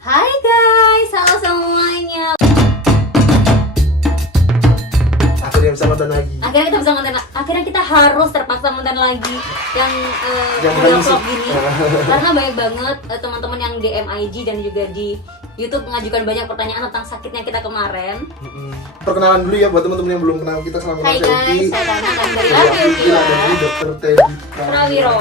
Hai guys, halo semuanya. Akhirnya bisa nonton lagi. Akhirnya kita harus terpaksa nonton lagi yang Yang vlog gini. Karena banyak banget teman-teman yang DM IG dan juga di YouTube mengajukan banyak pertanyaan tentang sakitnya kita kemarin. Perkenalan dulu ya buat teman-teman yang belum kenal kita selama Hai masa guys, Uki. saya Tana dari Dari Uki lah, Uki. dari Dokter Teddy Prawiro.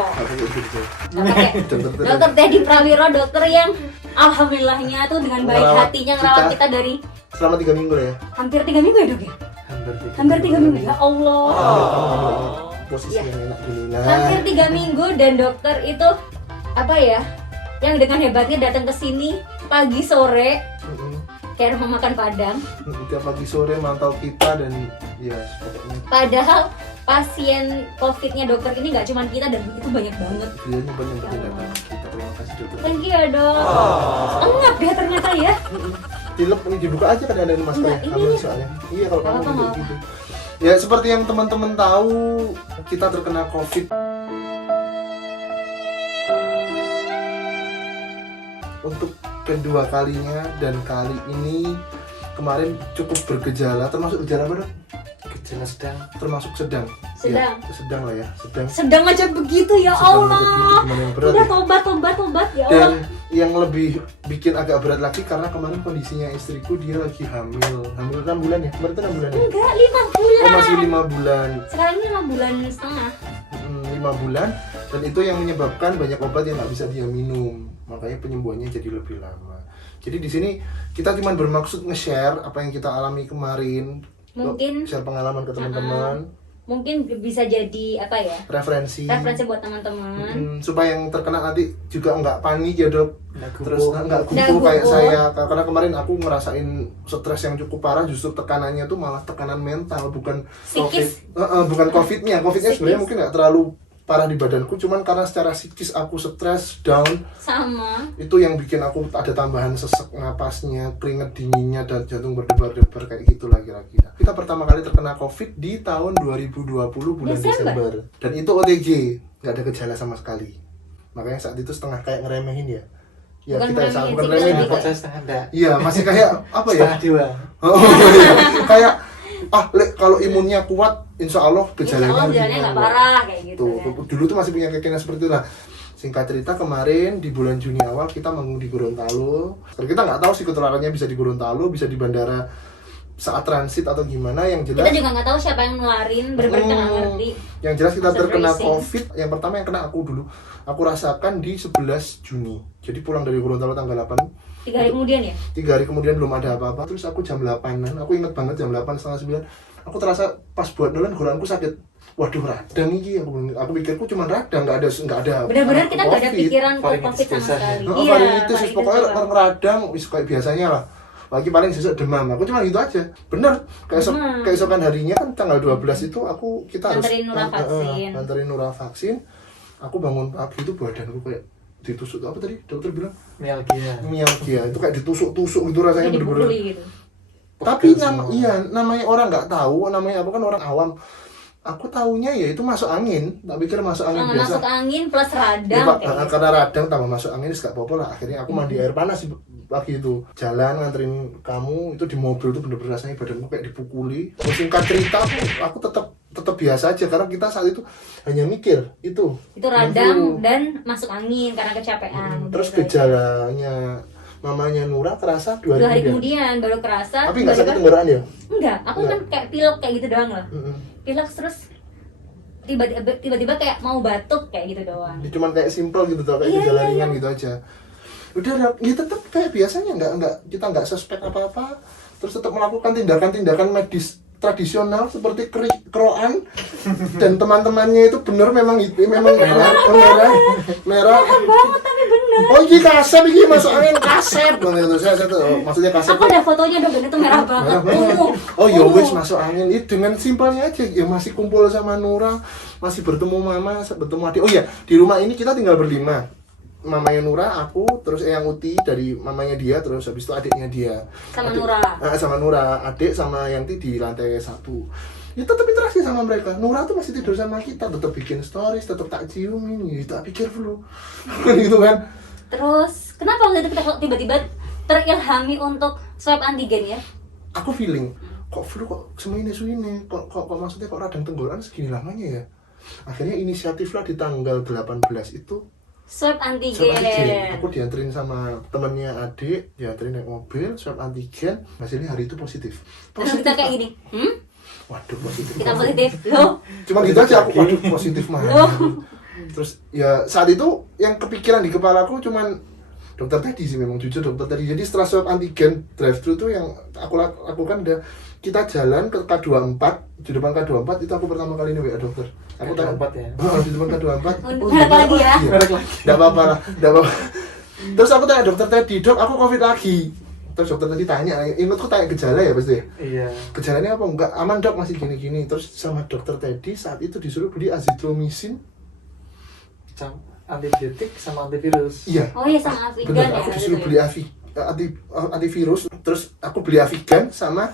Apa itu? Dokter Teddy Prawiro, dokter yang alhamdulillahnya tuh dengan baik Ngerawat hatinya ngerawat kita dari selama 3 minggu lah ya. hampir 3 minggu ya dok ya? Hampir 3 minggu ya Allah. Posisi Ya. yang enak dulu lah. Hampir 3 minggu dan dokter itu apa ya? Yang dengan hebatnya datang ke sini pagi sore kayak rumah makan Padang. Tiap pagi sore mantau kita dan ya pokoknya Padahal pasien COVID-nya dokter ini nggak cuma kita dan itu banyak banget. beliau nyempetin datang kita. Terima kasih dokter. Thank you ya dok. Enggak ya ternyata ya. Tilep ini dibuka aja kan ada maskernya. Enggak, ini Aman nih. soalnya. Iya kalau kamu Apa-apa, gitu nggak gitu. Ya seperti yang teman-teman tahu kita terkena COVID. Untuk kedua kalinya dan kali ini kemarin cukup bergejala, termasuk gejala apa dok? Gejala sedang, termasuk sedang. Sedang. Ya, sedang lah ya, sedang. Sedang aja begitu ya Sedang Allah. begitu, gimana yang berat Udah ya? tobat ya Dan Allah. yang lebih bikin agak berat lagi karena kemarin kondisinya istriku dia lagi hamil 6 bulan ya, kemarin itu 6 bulan ya? Enggak 5 bulan. Oh masih 5 bulan. Sekarang ini 5 bulan setengah. 5 bulan dan itu yang menyebabkan banyak obat yang nggak bisa dia minum, makanya penyembuhannya jadi lebih lama. Jadi di sini kita cuma bermaksud nge-share apa yang kita alami kemarin, Mungkin share pengalaman ke teman-teman, mungkin bisa jadi apa ya? referensi Buat teman-teman. supaya yang terkena nanti juga nggak panik ya dok, terus nggak Nggak gugup kayak gugup. saya, karena kemarin aku ngerasain stres yang cukup parah, justru tekanannya tuh malah tekanan mental, bukan Psikis. bukan covidnya Psikis. sebenarnya mungkin nggak terlalu parah di badanku, cuman karena secara psikis aku stres, down, Sama. itu yang bikin aku ada tambahan sesek napasnya, keringet dinginnya, dan jantung berdebar-debar kayak gitulah kira-kira. Kita pertama kali terkena COVID di tahun 2020 bulan Desember. Dan itu OTG, nggak ada gejala sama sekali. Makanya saat itu setengah kayak ngeremehin ya. Ya Bukan kita ngeremehin bukan sih, remehin. lebih ke- setengah enggak. Iya, masih kayak apa ya? Setengah 2. Oh, iya. Kayak kalau imunnya kuat, insya Allah Insya Allah gejalanya jalannya nggak parah kayak gitu. Tuh, Kan. dulu tuh masih punya keyakinan seperti itu lah. Singkat cerita kemarin di bulan Juni awal kita manggung di Gorontalo. Kita nggak tahu sih ketularannya bisa di Gorontalo, bisa di bandara saat transit atau gimana. Yang jelas Kita juga nggak tahu siapa yang nularin, bener-bener kita nggak ngerti. Yang jelas kita Masa terkena tracing. COVID. Yang pertama yang kena aku dulu. Aku rasakan di 11 Juni. Jadi pulang dari Gorontalo tanggal 8. 3 hari kemudian ya. 3 hari kemudian belum ada apa-apa. Terus aku jam 8-an. Aku inget banget jam 8 setengah 9. Aku terasa pas buat dolan goranku sakit. Waduh radang iki aku pikirku cuma radang, nggak ada Bener-bener kita nggak ada COVID. pikiran Varian COVID sama biasa. sekali. Heeh, varian varian pokoknya juga. radang wis kayak biasanya lah. Lagi paling sesek demam. Aku cuma gitu aja. Bener. Keesokan harinya kan tanggal 12 itu kita harus Nganterin Nura vaksin. nganterin Nura vaksin. Aku bangun pagi itu badanku kayak ditusuk apa tadi? Dokter bilang mialgia. Itu kayak ditusuk-tusuk gitu rasanya Jadi bener-bener. dipukuli gitu. Tapi namanya orang nggak tahu, namanya aku kan orang awam. Aku taunya ya itu masuk angin, tak pikir masuk angin biasa. Masuk angin plus Ya, radang Pak, kayak gitu. karena radang tambah masuk angin gak apa-apa lah. Akhirnya aku mandi air panas pagi itu. Jalan nganterin kamu itu di mobil itu bener-bener rasanya badanku kayak dipukuli. Terus singkat cerita aku tetap biasa aja karena kita saat itu hanya mikir itu. Itu radang flu. dan masuk angin karena kecapean. Terus Gitu aja. gejalanya mamanya Nura terasa 2 2 hari hari kemudian baru kerasa. Tapi nggak sakit tiba-tiba- tenggorokan ya? Enggak, aku Enggak. kan kayak pilek kayak gitu doang lah. Mm-mm. Pilek terus tiba-tiba kayak mau batuk kayak gitu doang. Dia cuman kayak simple gitu tuh, kayak Iya, gejala iya, ringan gitu aja. Udah ya tetap kayak biasanya kita nggak suspek apa-apa, terus tetap melakukan tindakan-tindakan medis tradisional seperti keroan dan teman-temannya itu bener memang merah. Banget tapi bener. Oh ini kasep, ini masuk angin kasep gitu. Saya tuh maksudnya kasep. Aku ada fotonya dong, itu merah banget. Oh ya wes masuk angin itu dengan simpelnya aja ya, masih kumpul sama Nura, masih bertemu mama, bertemu adik. Oh iya, di rumah ini kita tinggal berlima. Mamanya Nura, aku, terus Eyang Uti dari mamanya dia, terus habis itu adiknya dia. Sama Adik- Nura. sama Nura, adik sama Yanti di lantai 1. Ya tetap interaksi sama mereka. Nura tuh masih tidur sama kita, tetap bikin stories, tetap tak ciumin, gitu. Tak pikir flu. Gitu kan. Terus kenapa waktu itu kita kok tiba-tiba terilhami untuk swab antigen ya? Aku feeling kok flu kok semene suine kok maksudnya kok radang tenggorokan segini lamanya ya. Akhirnya inisiatiflah di tanggal 18 itu Swab swab antigen. antigen. Aku dianterin sama temennya adik, dianterin naik mobil, swab antigen. Hasilnya hari itu positif. Terus kita kayak gini, Waduh, positif. kita positif, loh. Cuma gitu aja aku, waduh positif mah. Loh. Terus ya saat itu yang kepikiran di kepala aku cuman dokter tadi sih, memang jujur dokter tadi. Jadi setelah swab antigen drive thru tuh yang aku lakukan udah kita jalan ke K24, di depan K24 itu aku pertama kali ini WA dokter. Aku tanya K24 ya. Di depan K24. Merek lagi ya. Merek lagi. Enggak apa-apa lah, enggak apa-apa. Terus aku tanya dokter tadi, "Dok, aku Covid lagi." Terus dokter tadi tanya, ingatku tanya gejala ya pasti. Iya. Gejalanya apa? Enggak, aman dok, masih gini-gini. Terus sama dokter tadi saat itu disuruh beli azitromisin. Antibiotik sama antivirus. Iya. Oh iya, sama Avigan Bener, ya. aku disuruh gitu beli antivirus. Terus aku beli Avigan sama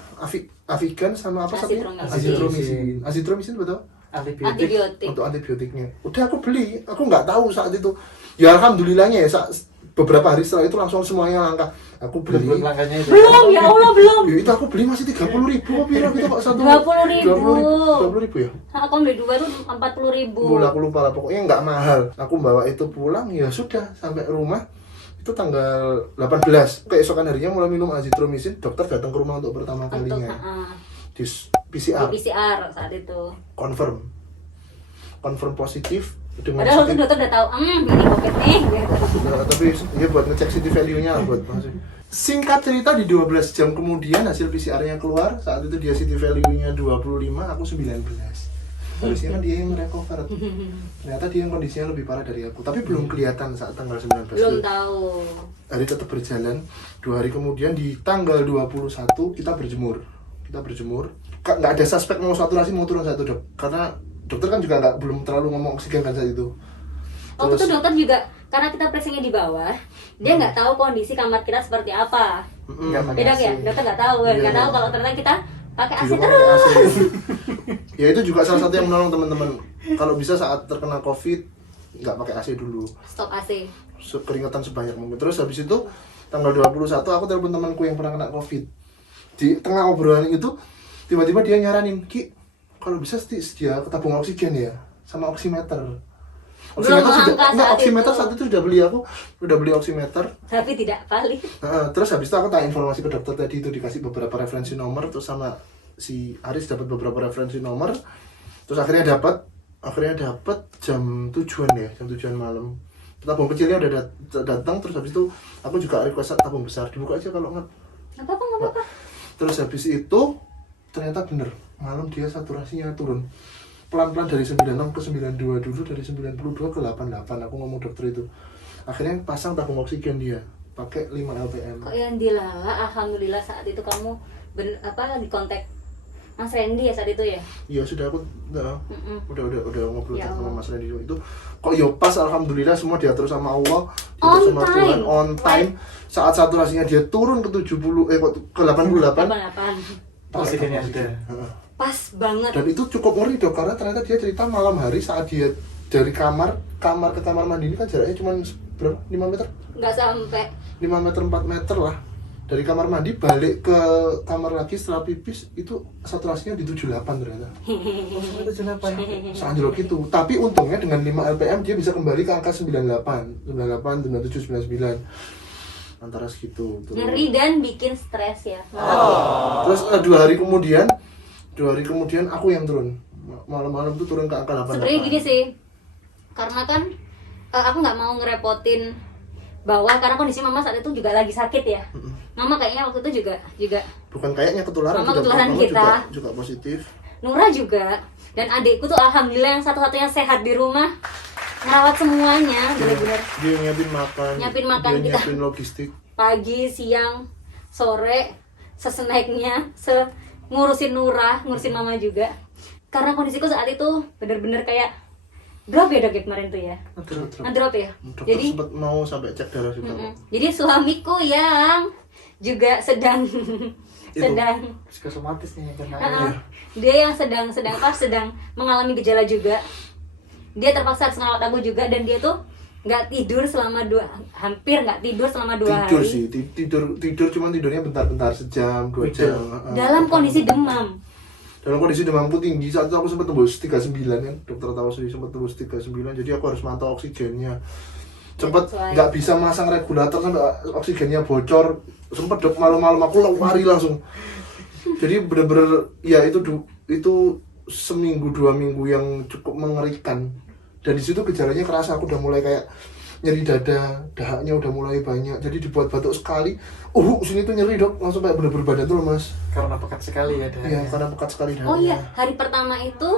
Avigan sama apa satunya? Azitromisin. Azitromisin betul? Antibiotik. Untuk antibiotiknya. Udah aku beli, aku nggak tahu saat itu. Ya alhamdulillahnya ya, beberapa hari setelah itu langsung semuanya langka. Aku beli. Belum langkahnya itu. Belum, ya Allah belum. Ya, itu aku beli masih 30.000 kok piro gitu kok satu. 20.000. 20.000 ya? Aku beli 2 tuh 40.000. Aku lupa lah, pokoknya nggak mahal. Aku bawa itu pulang, ya sudah sampai rumah itu tanggal 18. Keesokan harinya mulai minum azitromisin. Dokter datang ke rumah untuk pertama Untuk kalinya di PCR. di PCR saat itu. Confirm positif dengan Padahal waktu itu dokter udah tahu, ini Covid nih gitu. tapi ya buat ngecek CT value-nya buat maksudnya. Singkat cerita di 12 jam kemudian hasil PCR-nya keluar. Saat itu dia CT value-nya 25, aku 19. Harusnya kan dia yang recover. Ternyata dia yang kondisinya lebih parah dari aku. Tapi belum kelihatan saat tanggal 19. Belum tahu. Hari tetap berjalan. 2 hari kemudian di tanggal 21 kita berjemur. Nggak ada suspek mau saturasi mau turun satu dok. Karena dokter kan juga belum terlalu ngomong oksigen kan saat itu. Waktu itu dokter juga, karena kita pressingnya di bawah, dia nggak tahu kondisi kamar kita seperti apa. Nggak pakai Beda AC. ya, dokter nggak tahu, Iya. nggak tahu kalau ternyata kita pakai AC Di rumah terus. pakai AC. Ya itu juga salah satu yang menolong teman-teman. Kalau bisa saat terkena COVID nggak pakai AC dulu. Stop AC. Keringetan sebanyak mungkin. Terus habis itu tanggal 21 aku telepon temanku yang pernah kena COVID. Di tengah obrolan itu tiba-tiba dia nyaranin, "Ki, kalau bisa sedia tabung oksigen ya sama oximeter." Belum angka saat Oximeter itu. saat itu udah beli oximeter. Tapi tidak valid. Terus habis itu aku tanya informasi ke dokter tadi itu, dikasih beberapa referensi nomor, terus sama si Aris dapat beberapa referensi nomor. Terus akhirnya dapat jam 7-an ya, jam 7-an malam. Tabung kecilnya udah datang. Terus habis itu aku juga request tabung besar, dibuka aja kalau nggak. Nggak apa-apa. Terus habis itu ternyata bener, malam dia saturasinya turun pelan-pelan dari 96 ke 92 dulu, dari 92 ke 88. Aku ngomong dokter itu. Akhirnya pasang tabung oksigen dia, pakai 5 LPM. Kok yang dilala, alhamdulillah saat itu kamu lagi kontak Mas Randy ya saat itu ya? Iya sudah, aku udah ngobrol Ya sama Allah. Mas Randy itu. Kok yo pas, alhamdulillah semua diatur sama Allah, On diatur sama time. Tuhan, on time. Saat saturasinya dia turun ke 70 ke 88. 88. Oksigennya pakai ada. Heeh. Pas banget. Dan itu cukup ngeri dok, karena ternyata dia cerita malam hari saat dia dari kamar ke kamar mandi ini kan jaraknya cuma berapa? 5 meter? Nggak sampai. 5 meter, 4 meter lah. Dari kamar mandi balik ke kamar lagi setelah pipis itu saturasinya di 78 ternyata. Itu kenapa? Seanjlok itu. Tapi untungnya dengan 5 LPM dia bisa kembali ke angka 98, 97, 99. Antara segitu. Ngeri dan bikin stres ya. Terus 2 hari kemudian aku yang turun. Malam-malam tuh turun ke angka 88. Sebenarnya gini sih, karena kan aku nggak mau ngerepotin bahwa karena kondisi mama saat itu juga lagi sakit ya. Mama kayaknya waktu itu juga Bukan kayaknya ketularan, Mama ketularan Mama kita. juga positif. Nura juga, dan adikku tuh alhamdulillah yang satu-satunya sehat di rumah, ngerawat semuanya bener-bener Dia nyiapin makan, dia kita. nyiapin logistik. Pagi, siang, sore, seseneknya, ngurusin Nura, ngurusin mama juga. Karena kondisiku saat itu bener-bener kayak drop ya dok ya kemarin tuh ya. Ngedrop ya. Dokter Jadi sempat mau sampai cek darah juga. jadi suamiku yang juga sedang Psikosomatis nih yang kena. dia yang sedang mengalami gejala juga. Dia terpaksa harus ngerawat aku juga, dan dia tuh nggak tidur selama hampir nggak tidur selama 2 Tidur hari. sih, tidur cuman tidurnya bentar-bentar, sejam, 2 jam. Dalam kondisi demam. Dalam kondisi demamku tinggi, saat itu aku sempat tembus 39 kan, dokter tahu sih sempat tembus 39, jadi aku harus mantau oksigennya. Sempat nggak bisa masang regulator sampai oksigennya bocor, sempat dok malam-malam aku lari langsung. Jadi bener-bener ya itu seminggu 2 minggu yang cukup mengerikan. Dan di situ gejalanya kerasa, aku udah mulai kayak nyeri dada, dahaknya udah mulai banyak, jadi dibuat batuk sekali, sini tuh nyeri dok, langsung kayak bener-bener badan tuh lemas. Karena pekat sekali ya dahaknya. Iya, karena pekat sekali dahaknya. Oh iya, hari pertama itu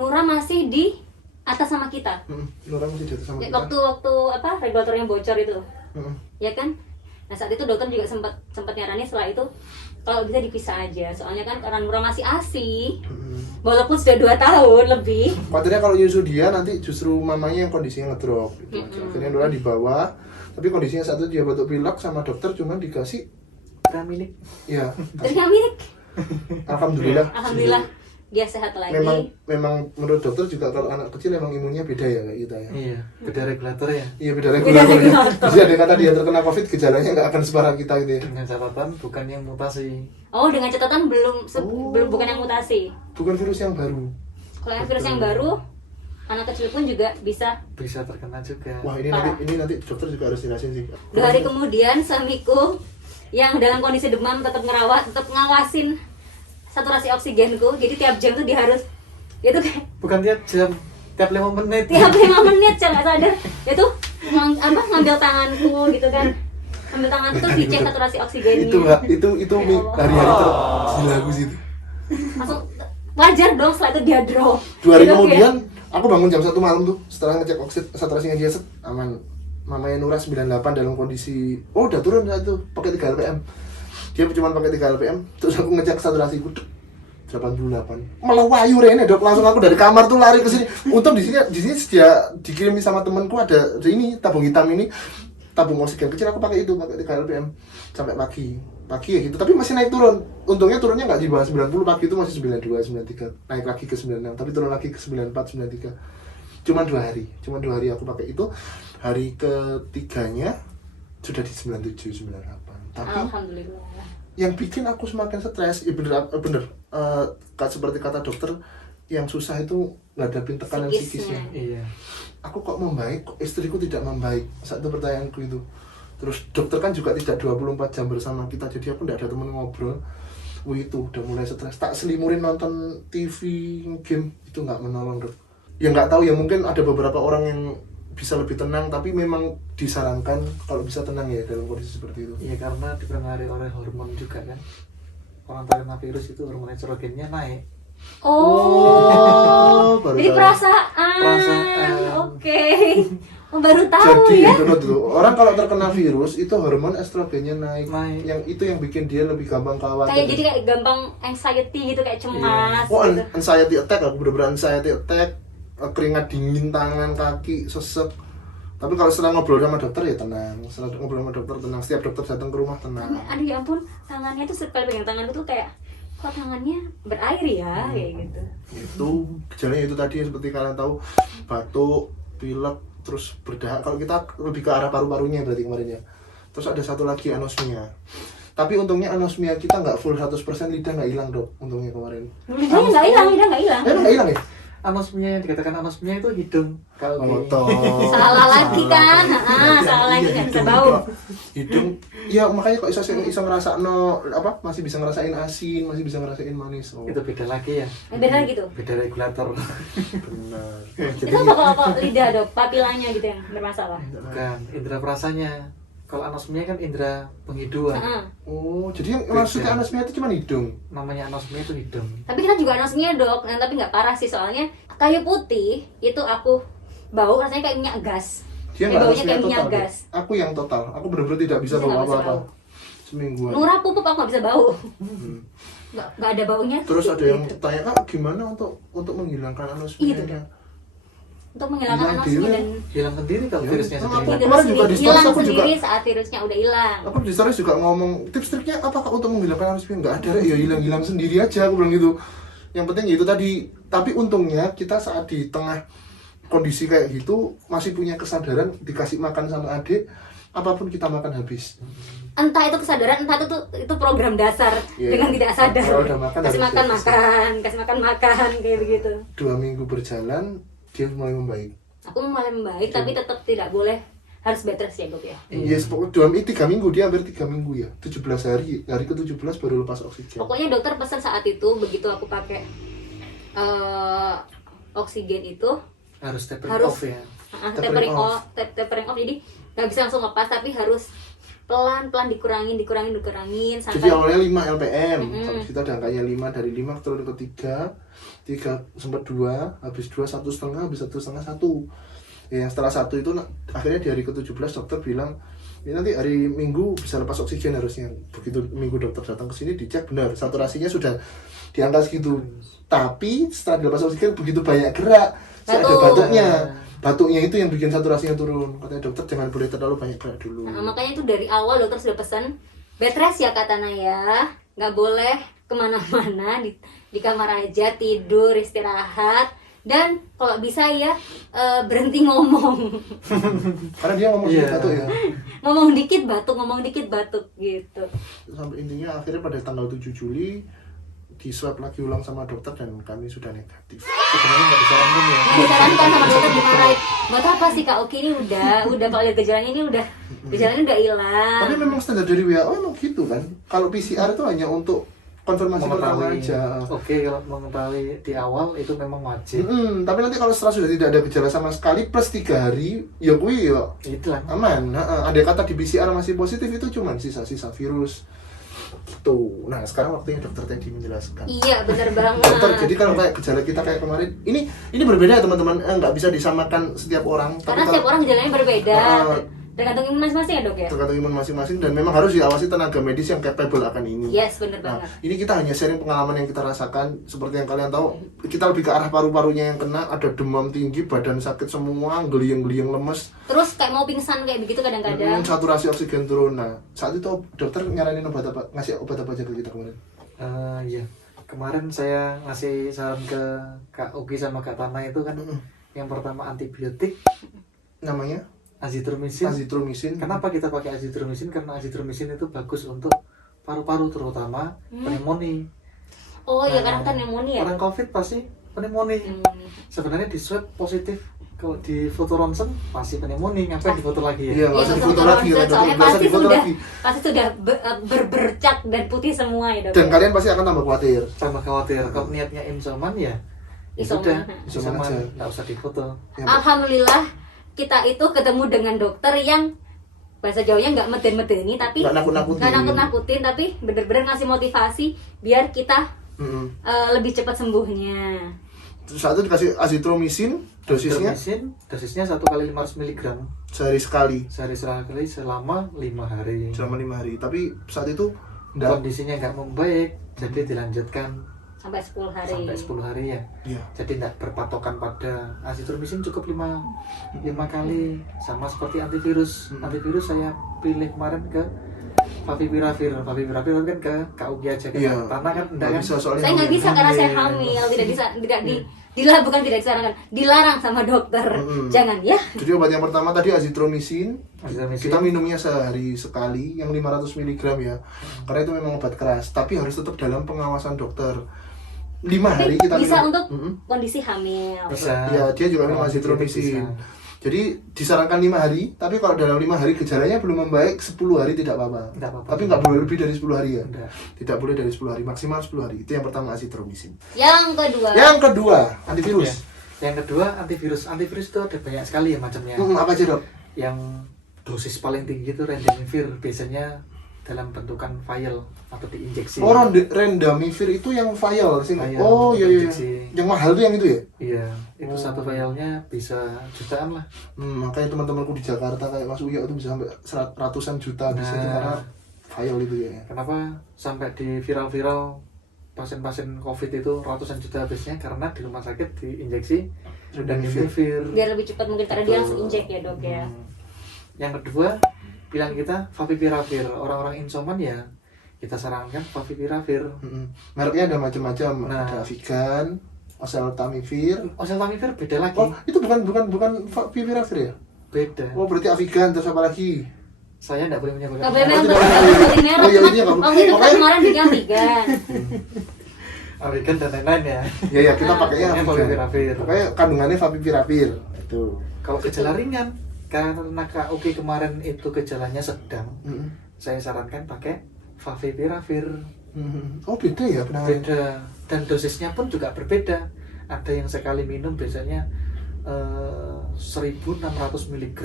Nura masih di atas sama kita. Nora masih jatuh sama kita. Waktu apa regulatornya bocor itu, Mm-mm. ya kan? Nah saat itu dokter juga sempat nyaranin setelah itu kalau bisa dipisah aja, soalnya kan karena Nura masih ASI, walaupun sudah 2 tahun lebih. Khawatirnya kalau nyusu dia nanti justru mamanya yang kondisinya ngedrop gitu aja. Akhirnya Nora dibawa, tapi kondisinya saat itu dia batuk pilek sama dokter cuman dikasih Traminik. ya Dari kami alhamdulillah. alhamdulillah dia sehat lagi. Memang menurut dokter juga kalau anak kecil memang imunnya beda ya kayak kita ya. Iya, beda regulator ya. Iya beda regulatornya. regulator. Jadi ada kata dia terkena COVID gejalanya nggak akan separah kita gitu ya. Dengan catatan bukan yang mutasi. Oh dengan catatan belum bukan yang mutasi. Bukan virus yang baru. Kalau yang virus yang baru anak kecil pun juga bisa. Bisa terkena juga. Wah ini Parah. nanti dokter juga harus jelasin sih. 2 hari kemudian suamiku yang dalam kondisi demam tetap ngawasin saturasi oksigenku, jadi tiap jam tuh dia harus itu kayak Bukan tiap jam, tiap 5 menit. tiap 5 menit saya nggak sadar itu ngambil tanganku gitu kan, ambil tanganku terus dicek saturasi oksigennya. Itu hari-hari tergila aku sih itu. Langsung wajar dong setelah itu dia drop. 2 hari Gitu, kemudian kayak, aku bangun jam 1 malam tuh setelah ngecek saturasinya dia set aman. Mamanya Nura 98 dalam kondisi udah turun saat itu pakai 3 lpm. Dia cuma pakai 3 lpm, terus aku ngecek saturasi ku 88. Melawayu Rene dok, langsung aku dari kamar tuh lari ke sini. Untung di sini dia dikirimi sama temanku ada ini tabung hitam ini, tabung oksigen kecil, aku pakai 3 lpm sampai pagi ya gitu. Tapi masih naik turun. Untungnya turunnya nggak di bawah 90, pagi itu masih 92, 93. Naik lagi ke 96, tapi turun lagi ke 94, 93. Cuma 2 hari aku pakai itu. Hari ketiganya sudah di 97, 98. Tapi alhamdulillah. yang bikin aku semakin stres, ya bener seperti kata dokter, yang susah itu ngadapin tekanan psikisnya. Iya. Aku kok membaik, kok istriku tidak membaik. Saat itu pertanyaanku itu. Terus dokter kan juga tidak 24 jam bersama kita, jadi aku tidak ada teman ngobrol. Itu udah mulai stres. Tak selimurin nonton TV, game, itu nggak menolong dok. Ya nggak tahu ya, mungkin ada beberapa orang yang bisa lebih tenang, tapi memang disarankan kalau bisa tenang ya dalam kondisi seperti itu. Iya, karena dipengaruhi oleh hormon juga kan. Kalau terkena virus itu hormon estrogennya naik. Baru Jadi tahu. perasaan. Oke. Baru tahu Jadi ya. itu orang kalau terkena virus itu hormon estrogennya naik. Naik. Yang itu yang bikin dia lebih gampang khawatir. Jadi kayak gampang anxiety gitu, kayak cemas Oh, gitu. anxiety attack, aku bener-bener anxiety attack, keringat dingin tangan, kaki, sesek. Tapi kalau setelah ngobrol sama dokter ya tenang. Setelah ngobrol sama dokter tenang. Setiap dokter datang ke rumah tenang. Aduh ya ampun, tangannya tuh sekali pegang tanganku tuh kayak kok tangannya berair ya, kayak gitu. Itu gejalanya itu tadi yang seperti kalian tahu, batuk, pilek, terus berdahak. Kalau kita lebih ke arah paru-parunya berarti kemarin ya. Terus ada satu lagi anosmia. Tapi untungnya anosmia kita nggak full 100%, lidah nggak hilang dok. Untungnya kemarin. Lidahnya nggak hilang. Emang nggak hilang ya? Anosmia, yang dikatakan anosmia itu hidung. Kalau di- Salah lagi kan? Salah lagi nggak bisa bau. Hidung, ya makanya kok bisa ngerasa masih bisa ngerasain asin, masih bisa ngerasain manis. Oh, itu beda lagi ya. Beda gitu. Beda regulator. benar. Itu apa kalau lidah dok? Papilanya gitu yang bermasalah. Bukan, indera perasanya. Kalau anosmia kan indera penghiduan. Oh, jadi yang maksudnya anosmia itu cuma hidung. Namanya anosmia itu hidung. Tapi kita juga anosmia dok, tapi nggak parah sih soalnya kayu putih itu aku bau rasanya kayak minyak gas. Dia nggak Baunya anosmia kayak minyak total. Dok. gas. Aku yang total. Aku benar-benar tidak bisa Saya bawa nggak bisa apa-apa. bau. Semingguan. Nura pupup aku nggak bisa bau. Nggak ada baunya. Terus ada yang Gitu. tanya, gimana untuk menghilangkan anosmia? Iya, Dok. Untuk menghilangkan Hilang anosmia diri. dan Hilang sendiri kalau Ya, virusnya sama sudah aku. hilang. virus Kemarin juga di sendiri hilang stories aku sendiri juga- saat virusnya udah hilang. Aku di stories juga ngomong tips triknya apa Kak, untuk menghilangkan anosmia. Nggak ada, ya hilang sendiri aja, aku bilang gitu. Yang penting itu tadi. Tapi untungnya kita saat di tengah kondisi kayak gitu masih punya kesadaran, dikasih makan sama adik, apapun kita makan habis. Entah itu kesadaran, entah itu program dasar Iya. dengan tidak sadar. Kalau udah makan kasih harus makan habis. kasih makan kayak begitu. 2 minggu berjalan dia mulai membaik. Aku mulai membaik tapi tetap tidak boleh harus bed rest ya dok ya. Yes, pokoknya 3 minggu, dia hampir 3 minggu ya. 17 hari, hari ke-17 baru lepas oksigen. Pokoknya dokter pesan saat itu begitu aku pakai oksigen itu Harus tapering Harus. off ya. tapering off, tapering off, jadi nggak bisa langsung lepas tapi harus pelan-pelan dikurangin Jadi sampai awalnya 5 LPM, habis kita ada angkanya 5, dari 5 turun ke 3 sempat 2, habis 2 1,5, habis 1,5 1. Ya, setelah 1 itu akhirnya di hari ke-17 dokter bilang ini nanti hari Minggu bisa lepas oksigen harusnya. Begitu Minggu dokter datang ke sini dicek benar saturasinya sudah di angka segitu. Tapi setelah dilepas oksigen begitu banyak gerak, ada batuknya. Batuknya itu yang bikin saturasinya turun. Katanya dokter jangan boleh terlalu banyak gerak dulu. Nah, makanya itu dari awal dokter sudah pesan bed rest ya kata Naya, nggak boleh kemana-mana, di kamar aja tidur istirahat, dan kalau bisa ya berhenti ngomong. Karena dia ngomong Iya. batuk ya. ngomong dikit batuk gitu. Sampai intinya akhirnya pada tanggal 7 Juli di swab lagi ulang sama dokter dan kami sudah negatif. Sebenarnya nggak disarankan ya. Disarankan sama dokter dimarahin, buat apa sih Kak Oki ini udah kalau lihat gejalanya ini gejalanya udah hilang. Tapi memang standar dari WHO emang gitu kan. Kalau PCR itu hanya untuk konfirmasi pertama Mengetahui. aja. Oke, kalau mengetahui di awal itu memang wajib. Tapi nanti kalau setelah sudah tidak ada gejala sama sekali plus 3 hari, ya kuwi ya Itulah. aman. Ada kata di PCR masih positif itu cuman sisa-sisa virus. Gitu. Nah, sekarang waktunya dokter Teddy menjelaskan. Iya bener banget. Dokter, jadi kalau kayak gejala kita kayak kemarin, ini berbeda ya teman-teman, nggak bisa disamakan setiap orang. Karena Tapi setiap kalau- orang gejalanya berbeda, Ah. tergantung imun masing-masing ya dok ya. tergantung imun masing-masing dan memang harus diawasi tenaga medis yang capable akan ini. Yes bener Nah, banget. ini kita hanya sharing pengalaman yang kita rasakan. Seperti yang kalian tahu, kita lebih ke arah paru-parunya yang kena, ada demam tinggi, badan sakit semua, geliyang-geliyang lemes, Terus kayak mau pingsan kayak begitu kadang-kadang. saturasi oksigen turun. Nah, saat itu dokter nyaranin ngasih obat apa aja ke kita kemarin? Iya. Kemarin saya ngasih saran ke Kak Ugi sama Kak Tana itu kan yang pertama antibiotik, Namanya azithromycin. azithromycin. Kenapa kita pakai azithromycin? Karena azithromycin itu bagus untuk paru-paru terutama pneumonia. Oh iya Nah, karena kita pneumonia ya. Orang COVID pasti pneumonia. Pneumonia. Sebenarnya di swab positif, kalau di foto ronsen masih pneumonia. Ngapain difoto lagi ya? Iya, nggak usah difoto lagi ya, ronsen, dokter. soalnya Nggak usah pasti difoto sudah lagi. berbercak dan putih semua ya dok. Dan ya? kalian pasti akan tambah khawatir. Sama khawatir. Kalau niatnya insoman ya Isoman. sudah, Isoman isoman, aja. nggak usah difoto. Ya, Alhamdulillah kita itu ketemu dengan dokter yang bahasa Jawanya nggak meden-medeni tapi Nggak nakut-nakutin. nggak nakut-nakutin tapi bener-bener ngasih motivasi biar kita lebih cepat sembuhnya. Terus saat itu dikasih azithromycin, dosisnya Dosisnya 1 kali 500 mg sehari sekali sehari sekali selama 5 hari. selama 5 hari. Tapi saat itu enggak. Kondisinya nggak membaik, jadi dilanjutkan Sampai 10 hari. sampai 10 hari ya. Iya. Jadi tidak berpatokan pada azithromycin, cukup 5 kali. Sama seperti antivirus. Antivirus saya pilih kemarin ke Favipiravir. Favipiravir kan ke KUG aja kan. Iya. Karena kan enggak Nggak kan. bisa soalnya. Saya nggak bisa karena saya Hamil. hamil, tidak bisa, bukan tidak disarankan, dilarang sama dokter. Jangan ya. Jadi obat yang pertama tadi azithromycin. Azithromycin. Kita minumnya sehari sekali yang 500 mg ya. Karena itu memang obat keras, tapi harus tetap dalam pengawasan dokter. 5 hari kita Bisa minum. untuk kondisi hamil. Bisa. Ya, dia juga minum Kalau azithromycin. bisa. Jadi disarankan 5 hari, tapi kalau dalam 5 hari gejalanya belum membaik, 10 hari tidak apa-apa. Tidak apa-apa. Tapi nggak boleh lebih dari 10 hari ya. Enggak. Tidak boleh dari 10 hari, maksimal 10 hari. Itu yang pertama azithromycin. Yang kedua, Yang kedua, antivirus. Ya. Yang kedua antivirus. Antivirus itu ada banyak sekali ya macamnya. Apa aja, Dok? Yang dosis paling tinggi itu Remdesivir, biasanya dalam bentukan vial atau diinjeksi. Oh, Remdesivir itu yang vial sih. Vial, Oh, iya iya. injeksi. Yang mahal tuh yang itu ya? Iya, itu satu vialnya bisa jutaan lah. Makanya teman-temanku di Jakarta kayak Mas Uya itu bisa sampai ratusan juta bisa itu Nah. karena vial itu ya. Kenapa sampai di viral-viral pasien-pasien COVID itu ratusan juta habisnya karena di rumah sakit diinjeksi Remdesivir. biar lebih cepat mungkin karena dia langsung injek ya dok ya. Yang kedua, bilang kita Favipiravir. Orang-orang insoman ya kita sarankan Favipiravir. Mereknya ada macam-macam, Nah. ada Vigan, Oseltamivir. Oseltamivir beda lagi. Oh, itu bukan Favipiravir ya? Beda. Oh, berarti Avigan terus apa lagi? Saya enggak boleh menyebutkan. Nggak boleh merah, tidak nggak boleh. boleh merah. Oh, iya, Cuman ini nggak boleh. waktu itu kan Pokoknya- kemarin bikin vegan. Avigan dan lain-lain ya. Ya kita pakainya Pokoknya Avigan. Favipiravir. Pokoknya kandungannya Favipiravir. Itu. Kalau gejala ringan, karena KUG kemarin itu gejalanya sedang, Mm-mm. saya sarankan pakai Favipiravir. Oh, beda ya penanganannya. Beda, dan dosisnya pun juga berbeda. Ada yang sekali minum biasanya 1600 mg.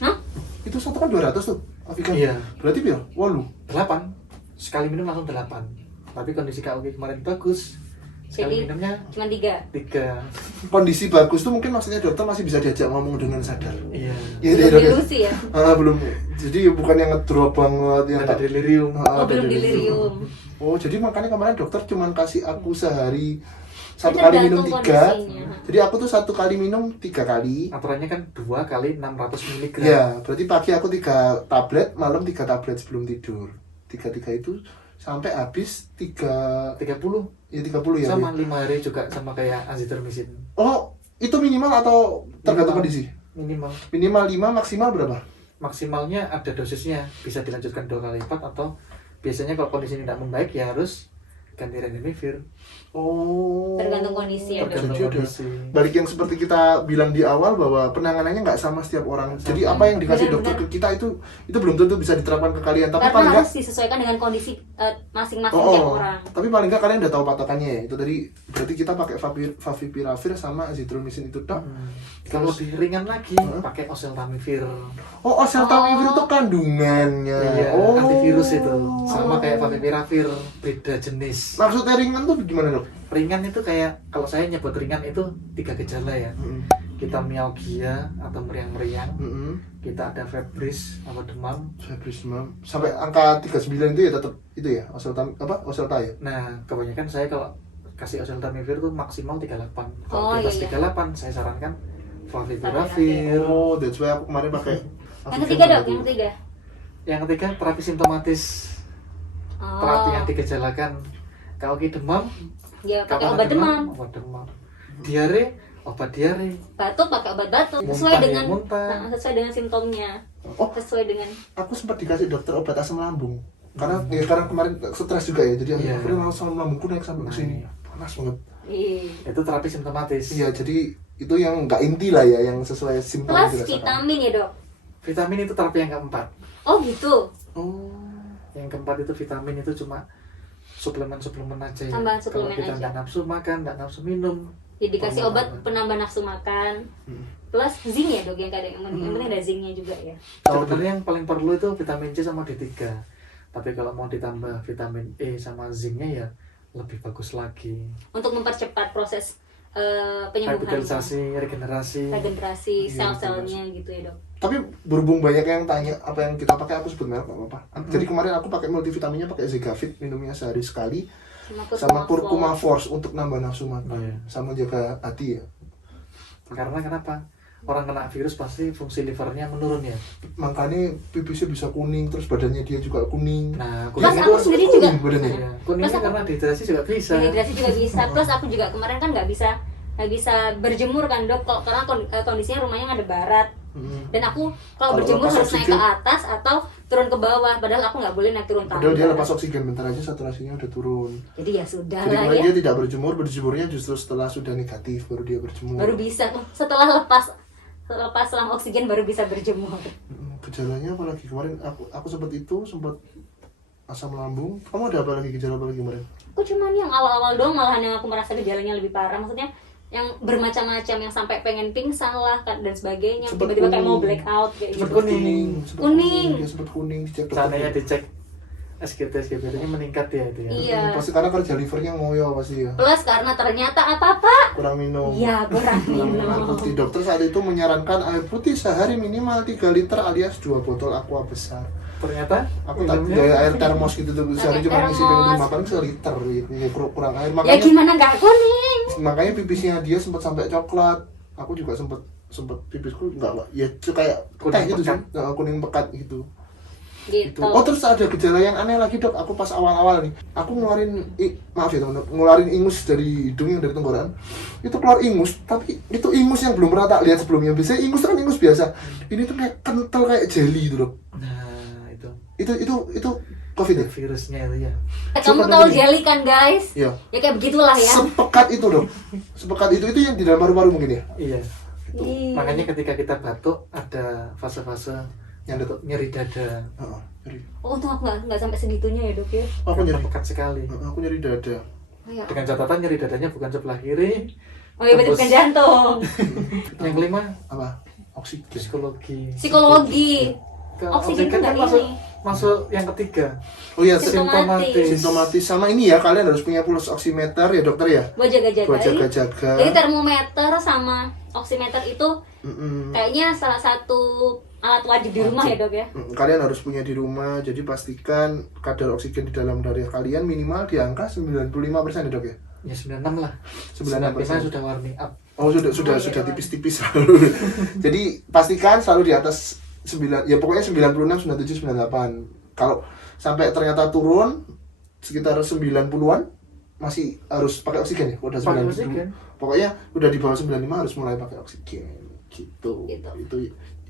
Hah? Itu satu kan 200 tuh. Avigan. Iya. Berarti piro? 8. 8. Sekali minum langsung 8. Tapi kondisi KUG kemarin bagus. Sekali Jadi- minumnya Cuma 3. 3. Kondisi bagus tuh mungkin maksudnya dokter masih bisa diajak ngomong dengan sadar. Iya. Iya, Belum iya, iya. delusi ya. Belum. Jadi bukan yang ngedrop banget yang Ada delirium. Oh, belum delirium. Oh, jadi makanya kemarin dokter cuman kasih aku sehari satu Itu kali minum tergantung 3. kondisinya. Jadi aku tuh satu kali minum 3 kali. Aturannya kan 2 kali 600 mg. Ya, berarti pagi aku 3 tablet, malam 3 tablet sebelum tidur. 3 itu sampai habis 30 ya 30 ya. Sama ya. 5 hari juga sama kayak azithromycin. Oh, itu minimal atau tergantung Minimal. kondisi? Minimal. Minimal 5, maksimal berapa? Maksimalnya ada dosisnya, bisa dilanjutkan 2 kali lipat atau biasanya kalau kondisi tidak membaik ya harus ganti Remdesivir. Oh. Tergantung kondisi ya, Dok. Tergantung Jadi ada kondisi. balik yang seperti kita bilang di awal bahwa penanganannya nggak sama setiap orang. Jadi apa yang dikasih Benar-benar. dokter ke kita itu belum tentu bisa diterapkan ke kalian. Tapi Karena paling nggak harus disesuaikan dengan kondisi masing-masing oh, tiap orang. tapi paling nggak kalian udah tahu patokannya ya. Itu tadi berarti kita pakai Favipiravir sama azithromycin itu tok. Kalau lebih ringan lagi Hah? pakai Oseltamivir. Oh, oseltamivir itu kandungannya. Iya, Oh. antivirus itu. Sama kayak Favipiravir, beda jenis. Maksudnya ringan tuh gimana, Dok? Ringan itu kayak kalau saya nyebut ringan itu 3 gejala ya. Mm-mm. Kita mialgia atau meriang-meriang, Mm-mm. kita ada febris atau demam. Febris demam. Sampai angka 39 itu ya tetap itu ya, oselta ya. Nah, kebanyakan saya kalau kasih Oseltamivir tuh maksimal 38. Oh, Kalau di atas iya, iya. 38 saya sarankan Favipiravir. Oh, that's why aku kemarin pakai Yang ketiga, Dok, yang ketiga. Yang ketiga terapi simptomatis. Terapi yang Oh, digejalakan. Kalau demam, ya pakai kapan obat ada demam. obat demam. Diare, obat diare. Batuk pakai obat batuk. Muntah Sesuai ya, dengan muntah. sesuai dengan simptomnya. Oh, Sesuai dengan aku sempat dikasih dokter obat asam lambung karena kemarin stres juga ya, jadi Iya. akhirnya asam lambungku naik sampai ke sini, Naik. panas banget. Itu terapi simptomatis. Iya, jadi itu yang nggak inti lah ya, yang sesuai simptom yang Plus dirasakan. vitamin ya, Dok. Vitamin itu terapi yang keempat. Oh, gitu. Oh, Yang keempat itu vitamin itu cuma suplemen-suplemen aja ya. Tambahan suplemen Kalau kita aja. nggak nafsu makan, nggak nafsu minum. Jadi dikasih Tambah- obat penambah nafsu makan. Hmm. Plus zinc ya, Dok, yang kadang yang penting ada zincnya juga ya. Sebenarnya yang paling perlu itu vitamin C sama D3. Tapi kalau mau ditambah vitamin E sama zincnya ya lebih bagus lagi. Untuk mempercepat proses penyembuhan, Revitalisasi, regenerasi. regenerasi Iya, sel-selnya gitu ya, Dok. tapi berhubung banyak yang tanya apa yang kita pakai, aku sebut merek nggak apa-apa. Jadi kemarin aku pakai multivitaminnya pakai Zegavit, minumnya sehari sekali, sama Curcuma Force untuk nambah nafsu makan, Iya. sama jaga hati ya. Karena kenapa? Orang kena virus pasti fungsi livernya menurun ya. Makanya pipisnya bisa kuning, terus badannya dia juga kuning. Nah, Plus kuning aku itu sendiri kuning juga badannya. ya, kuningnya Plus aku- karena dehidrasi juga bisa. dehidrasi juga bisa. Plus aku juga kemarin kan nggak bisa berjemur kan, Dok, karena kondisinya rumahnya ada barat. Dan aku kalau Kalau berjemur lepas harus naik ke oksigen. atas atau turun ke bawah. Padahal aku nggak boleh naik turun tangga. Padahal dia lepas oksigen, bentar aja saturasinya udah turun. Jadi ya sudah Jadi lah kemarin ya. dia tidak berjemurnya justru setelah sudah negatif baru dia berjemur. Baru bisa setelah lepas selang oksigen baru bisa berjemur. Gejalanya apa lagi kemarin? Aku sempat asam lambung. Kamu ada apa lagi gejala apa lagi kemarin? Aku cuman yang awal-awal doang, malahan yang aku merasa gejalanya lebih parah. Maksudnya yang bermacam-macam, yang sampai pengen pingsan lah kan, dan sebagainya. Sempet Tiba-tiba kayak kuning. mau blackout kayak gitu. Sempet kuning. Dia sempat kuning dicek Seandainya dokter. dicek SGT-nya meningkat ya itu ya. Iya. Pasti karena kerja livernya ngoyo pasti ya. Plus karena ternyata apa-apa. Kurang minum. Iya, kurang Kurang minum air minum. putih. Dokter saat itu menyarankan air putih sehari minimal 3 liter alias 2 botol aqua besar. Ternyata Aku tak minumnya- gaya air termos gitu tuh, sehari Pakai cuma ngisi minum termos. 5 paling seliter gitu. Ya, kurang air Ya makanya gimana nggak kuning? makanya pipisnya dia sempat sampai coklat. Aku juga sempat pipisku enggak ya itu kayak Kuning teh gitu sih. pekat. Kuning pekat gitu. Gitu. Oh terus ada gejala yang aneh lagi dok, aku pas awal-awal nih, aku ngeluarin, maaf ya teman-teman, ngeluarin ingus dari hidung yang dari tenggorokan, itu keluar ingus, tapi itu ingus yang belum pernah tak lihat sebelumnya. Biasanya ingus itu kan ingus biasa, ini tuh kayak kental kayak jelly gitu dok. Nah Itu COVID ya? virusnya itu ya. Kamu tahu jelly kan guys? Iya. Ya kayak begitulah ya. Sepekat itu dok, sepekat itu yang di dalam paru-paru mungkin ya? Iya. Ih. Makanya ketika kita batuk ada fase-fase yang nyeri dada. Nyeri. Oh untung aku nggak sampai segitunya ya dok ya. Aku nyeri, Pekat sekali. aku nyeri dada. Oh, ya. Dengan catatan nyeri dadanya bukan sebelah kiri. Oh iya berarti bukan jantung. Yang kelima Apa? Oksigen. psikologi. Psikologi. Ke Oksigen kan nggak masuk ini. masuk yang ketiga. Oh iya, Simptomatis. simptomatis sama ini ya, kalian harus punya pulus oximeter ya dokter ya? Buat jaga-jaga. Buat jaga-jaga. Jadi termometer sama oximeter itu Mm-mm. kayaknya salah satu alat wajib di rumah ya dok ya. Kalian harus punya di rumah, jadi pastikan kadar oksigen di dalam darah kalian minimal di angka 95% ya dok ya? Ya 96 lah. 96% 95 sudah warning up. Oh sudah Oh, iya. tipis-tipis. Jadi pastikan selalu di atas 9, ya pokoknya 96, 97, 98. Kalau sampai ternyata turun sekitar 90-an masih harus pakai oksigen ya? Udah Pakai 90. oksigen. Pokoknya udah di bawah 95 harus mulai pakai oksigen. Gitu. Gitu. Itu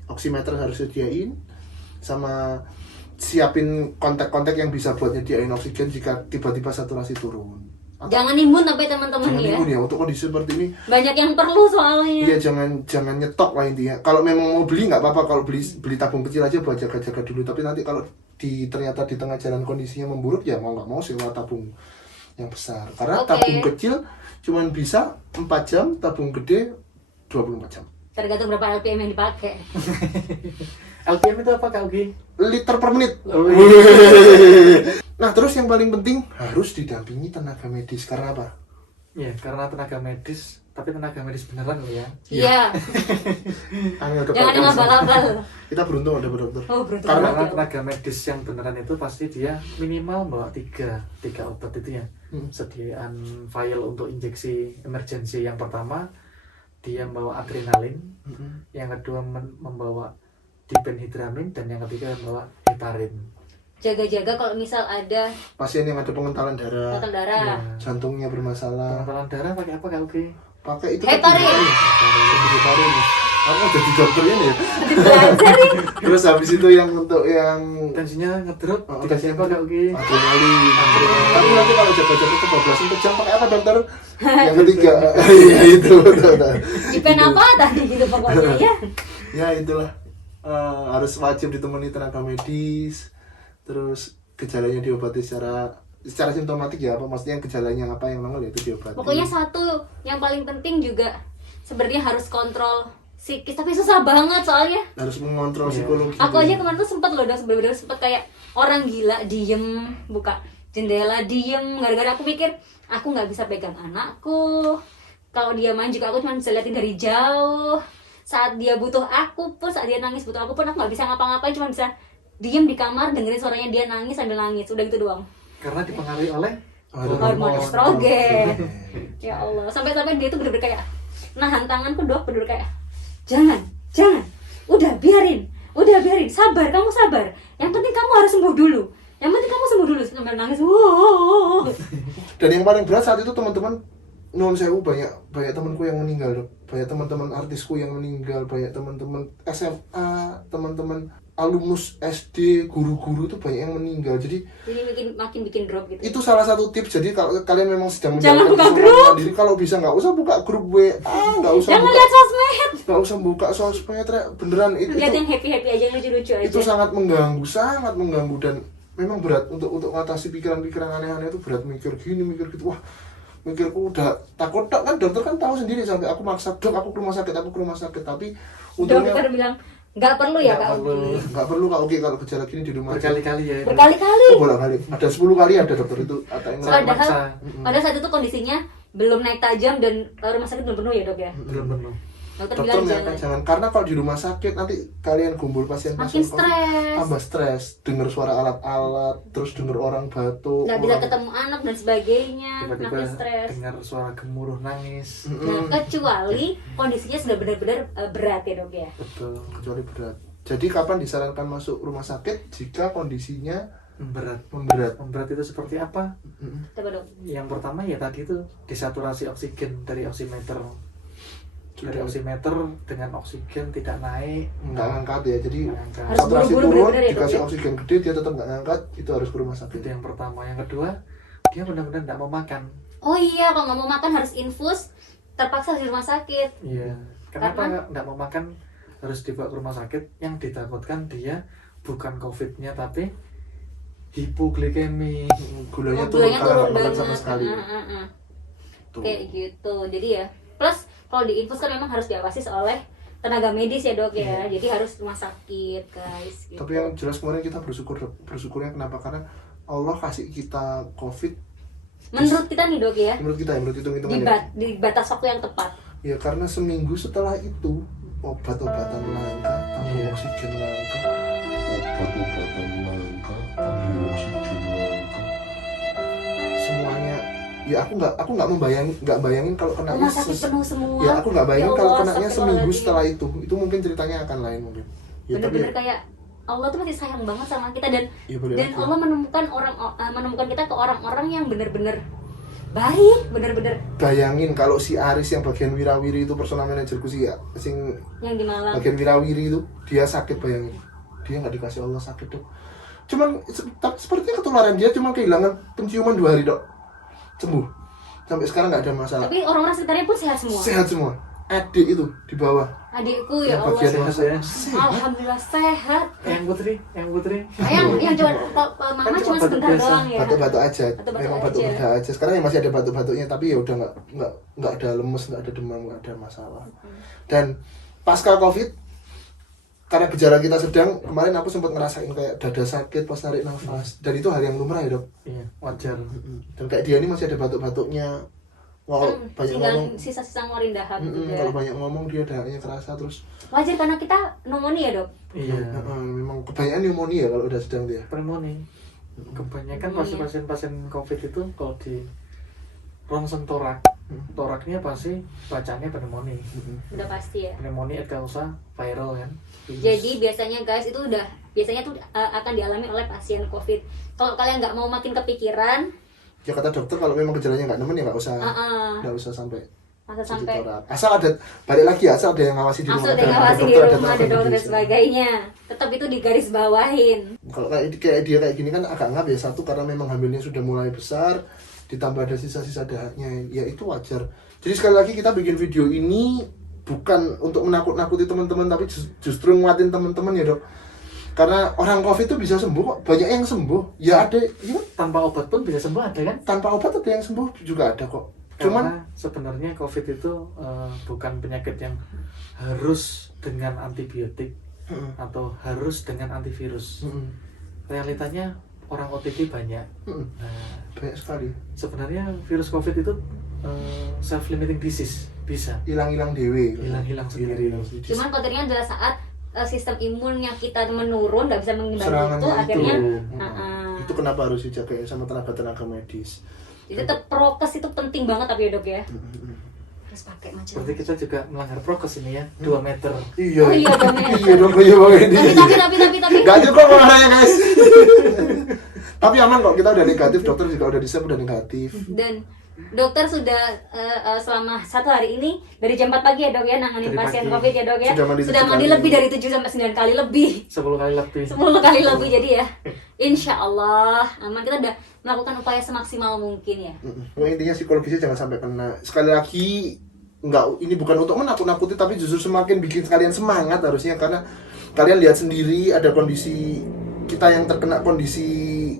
oximeter harus sediain, sama siapin kontak-kontak yang bisa buat nyediain oksigen jika tiba-tiba saturasi turun. Jangan nimbun tapi teman-teman Jangan ya. nimbun ya, untuk kondisi seperti ini. Banyak yang perlu soalnya. Iya, jangan nyetok lah intinya. Kalau memang mau beli nggak apa-apa, kalau beli tabung kecil aja buat jaga-jaga dulu. Tapi nanti kalau ternyata di tengah jalan kondisinya memburuk ya mau nggak mau sewa tabung yang besar. Karena Oke. tabung kecil cuman bisa 4 jam, tabung gede 24 jam. Tergantung berapa LPM yang dipakai. LPM itu apa Kak Ugi? Liter per menit. Oh, iya. Nah, terus yang paling penting harus didampingi tenaga medis. Karena apa? Ya, karena tenaga medis, tapi tenaga medis beneran loh ya. Iya. Angel dok, Jangan yang kalau abal-abal. kita beruntung ada dokter. Oh beruntung Karena Karena banget. tenaga medis yang beneran itu pasti dia minimal bawa tiga obat itu ya. Sediaan vial untuk injeksi emergency yang pertama dia membawa adrenalin, yang kedua membawa diphenhydramine, dan yang ketiga membawa heparin. Jaga-jaga kalau misal ada Pasien yang ada pengentalan darah, tekanan darah. Ya. jantungnya bermasalah, Pengentalan darah pakai apa Kak Ugi? pakai itu Heparin. Heparin. Kamu jadi dokternya nih ya. Belajar ya. Terus habis itu yang untuk yang Tensinya ngedrop, Oh, dikasih apa tensinya Kak Ugi? adrenalin. Tapi nanti kalau jaga-jaga kebablasan kejang pakai apa dokter? Yang ketiga, iya itu betul. Dipen apa tadi gitu pokoknya ya. Ya itulah. Harus wajib ditemani tenaga medis. Terus gejalanya diobati secara simptomatik ya, apa maksudnya gejalanya apa yang nongol ya itu diobati. Pokoknya satu yang paling penting juga sebenarnya harus kontrol psikis, tapi susah banget soalnya. Harus mengontrol Iya. psikologi. Aku aja kemarin tuh sempet loh, udah bener-bener sempet kayak orang gila, diem, buka jendela, diem, gara-gara aku mikir aku nggak bisa pegang anakku. Kalau dia main juga aku cuma bisa liatin dari jauh. Saat dia butuh aku pun, saat dia nangis butuh aku pun, aku nggak bisa ngapa-ngapain, cuma bisa diem di kamar dengerin suaranya dia nangis sambil nangis, udah gitu doang. Karena dipengaruhi oleh Hormon estrogen. Ya Allah, sampai-sampai dia tuh bener-bener kayak nahan tanganku, dok, bener kayak jangan, udah biarin, sabar, kamu sabar. Yang penting kamu harus sembuh dulu. Sambil nangis. Wow. Dan yang paling berat saat itu teman-teman, non sewu, banyak temanku yang meninggal dok. Banyak teman-teman artisku yang meninggal, banyak teman-teman SMA, teman-teman alumnus SD, guru-guru itu banyak yang meninggal. Jadi makin bikin drop gitu. itu salah satu tips. Jadi kalau kalian memang sedang Jangan menjalankan buka isolasi grup. mandiri, kalau bisa nggak usah buka grup WA, nggak usah Jangan buka, lihat sosmed. nggak usah buka sosmed, Rek. Beneran Lihat yang happy-happy aja, yang lucu-lucu aja. itu sangat mengganggu dan memang berat untuk ngatasi pikiran-pikiran aneh-aneh itu. Berat mikir gini, mikir gitu. Wah, mikirku udah takut dok, kan dokter kan tahu sendiri, sampai aku maksa, dok aku ke rumah sakit, tapi untungnya Dokter bilang nggak perlu ya Nggak Kak perlu. Ugi. nggak perlu Kak Oke, kalau gejala gini di rumah aja. berkali-kali ya itu. Berkali-kali. Bolak-balik ada 10 kali ada dokter itu kata yang Sangat Padahal maksa. pada saat itu kondisinya belum naik tajam dan rumah sakit belum penuh ya dok ya. Belum penuh. Dokter dokter bilang menyatakan jangan. jangan, karena kalau di rumah sakit nanti kalian gumpul pasien Makin COVID, stres. tambah stres, dengar suara alat-alat, terus dengar orang batuk, Nggak bisa orang- ketemu anak dan sebagainya, Tiba-tiba makin stres. dengar suara gemuruh nangis. Nah, kecuali kondisinya sudah benar-benar berat ya dok ya. Betul. kecuali berat. Jadi kapan disarankan masuk rumah sakit jika kondisinya Memberat. memberat? Memberat itu seperti apa? Coba dok. Yang pertama ya tadi itu desaturasi oksigen dari oximeter. Dari oximeter dengan oksigen tidak naik, Nggak ngangkat ya, jadi nggak angkat. Harus saturasi buru-buru turun, bener-bener ya, dikasih Dok, ya? oksigen gede dia tetap nggak ngangkat, itu harus ke rumah sakit. Itu yang pertama. Yang kedua, dia benar-benar tidak mau makan. Oh iya, kalau nggak mau makan harus infus, terpaksa di rumah sakit. Iya. Kenapa Karena? nggak mau makan harus dibawa ke rumah sakit? Yang ditakutkan dia bukan COVID-nya tapi hipoglikemi. Gulanya Oh, turun gulanya karena turun nggak makan banget. sama sekali. Tuh. Kayak gitu. Jadi ya, plus kalau diinfus kan memang harus diawasi oleh tenaga medis ya dok ya. Jadi harus rumah sakit guys. Gitu. Tapi yang jelas kemarin kita bersyukurnya kenapa? Karena Allah kasih kita COVID. Menurut kita nih dok ya, Menurut kita, menurut hitung-hitungannya. di batas waktu yang tepat. Ya karena seminggu setelah itu obat-obatan langka, tabung oksigen langka. Obat-obatan langka, tabung oksigen langka. Semuanya, ya aku nggak bayangin kalau kena Rumah sakit penuh semua. Ya aku nggak bayangin Ya kalau Allah, kenanya seminggu astagfirullahaladzim. setelah itu mungkin ceritanya akan lain mungkin. Ya tapi Bener-bener kayak Allah tuh masih sayang banget sama kita dan ya boleh dan aja. Allah menemukan kita ke orang-orang yang bener-bener baik, bener-bener Bayangin kalau si Aris yang bagian wirawiri itu personal manajerku sih ya, sing yang di Malang. bagian wirawiri itu dia sakit, bayangin dia nggak dikasih Allah sakit tuh, cuman sepertinya ketularan, dia cuma kehilangan penciuman 2 hari dok, sembuh sampai sekarang nggak ada masalah, Tapi orang-orang sekitarnya pun sehat semua. sehat semua. Adik itu di bawah Adikku ya yang Allah. bagian Sehat ya. sehat. Alhamdulillah sehat. Yang putri. Yang cuma mama Kan cuma cuma sebentar batuk biasa. doang ya. Batuk-batuk aja, Batuk-batuk memang batuk aja. beda aja. Sekarang ya masih ada batuk-batuknya, tapi ya udah nggak ada lemes, nggak ada demam, nggak ada masalah. Dan pasca COVID, karena gejala kita sedang, kemarin aku sempat ngerasain kayak dada sakit pas narik nafas, dan itu hal yang lumrah ya dok. Iya, wajar. Dan kayak dia ini masih ada batuk-batuknya. Wow, banyak Tinggal ngomong. sisa-sisa ngeluarin dahak Kalau juga. banyak ngomong dia dahaknya kerasa terus. Wajar karena kita pneumonia dok. Iya. Memang kebanyakan pneumonia kalau udah sedang dia. Pneumonia. Kebanyakan Pneumonia. pasien-pasien COVID itu kalau di ronsen toraknya pasti bacanya pneumonia. Udah pasti ya. Pneumonia et causa viral kan. Virus. Jadi biasanya guys itu biasanya tuh akan dialami oleh pasien COVID. Kalau kalian nggak mau makin kepikiran, Ya kata dokter kalau memang gejalanya nggak nemen ya nggak usah sampai masa cuci sampai torak. Asal ada, balik lagi ya, asal ada yang ngawasi di rumah. langsung ngawasi di dokter, rumah, ada tenaga dokter dan medis. sebagainya. Tetap itu digaris bawahin. Kalau kayak dia kayak gini kan agak ngap ya, satu karena memang hamilnya sudah mulai besar, ditambah ada sisa-sisa dahaknya, ya itu wajar. Jadi sekali lagi kita bikin video ini bukan untuk menakut-nakuti teman-teman, tapi justru nguatin teman-teman ya dok. Karena orang COVID itu bisa sembuh kok, banyak yang sembuh. Ya ada, ya, Tanpa obat pun bisa sembuh ada kan? tanpa obat ada yang sembuh juga ada kok. Karena sebenarnya COVID itu bukan penyakit yang harus dengan antibiotik atau harus dengan antivirus. Realitanya orang OTG banyak. Nah, banyak sekali. sebenarnya virus COVID itu self-limiting disease, bisa Hilang-hilang dewe. hilang-hilang sendiri. Cuman kontennya adalah saat sistem imunnya kita menurun, nggak bisa mengimbangi Serangannya itu, itu. akhirnya Itu kenapa harus dijagain sama tenaga medis. jadi tetap prokes itu penting banget tapi ya dok ya. Harus pakai macam. Berarti kita juga melanggar prokes ini ya, 2 meter. Iya. Oh iya dong. Iya dong, iya banget ini. Tapi Gak cukup marahnya guys. Tapi aman kok, kita udah negatif, dokter juga udah disep udah negatif. dan dokter sudah selama 1 hari ini dari jam 4 pagi ya dok ya nanganin Dari pasien pagi. COVID ya dok ya. Sudah mandi Sudah 7 mandi kali. lebih dari 7 sampai 9 kali lebih. 10 kali lebih. 10 kali lebih jadi ya. Insya Allah aman, kita udah melakukan upaya semaksimal mungkin ya. Intinya psikologisnya jangan sampai kena. Sekali lagi ini bukan untuk menakut-nakuti, tapi justru semakin bikin kalian semangat harusnya, karena kalian lihat sendiri ada kondisi kita yang terkena kondisi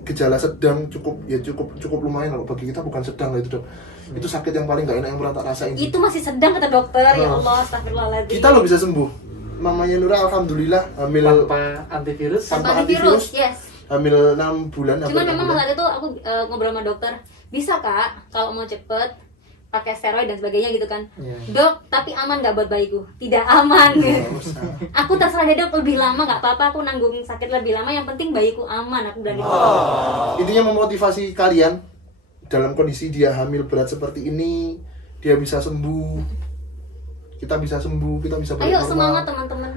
gejala sedang cukup lumayan loh, bagi kita bukan sedang lah itu dok. Itu sakit yang paling gak enak yang pernah tak rasain. Itu masih sedang kata dokter, ya Allah, astagfirullahaladzim. Kita lo bisa sembuh. Mamanya Nura alhamdulillah hamil Tanpa antivirus. Tanpa Tanpa antivirus, antivirus. yes. hamil 6 bulan. Cuman memang saat itu aku ngobrol sama dokter, bisa kak kalau mau cepet pakai steroid dan sebagainya gitu kan. Iya. Dok, tapi aman nggak buat bayiku? Tidak aman. Nggak usah. Aku terserah deh dok, lebih lama nggak apa-apa, aku nanggung sakit lebih lama, yang penting bayiku aman, aku berani. Intinya memotivasi kalian dalam kondisi dia hamil berat seperti ini, dia bisa sembuh, kita bisa sembuh, kita bisa balik Ayo normal. semangat teman-teman.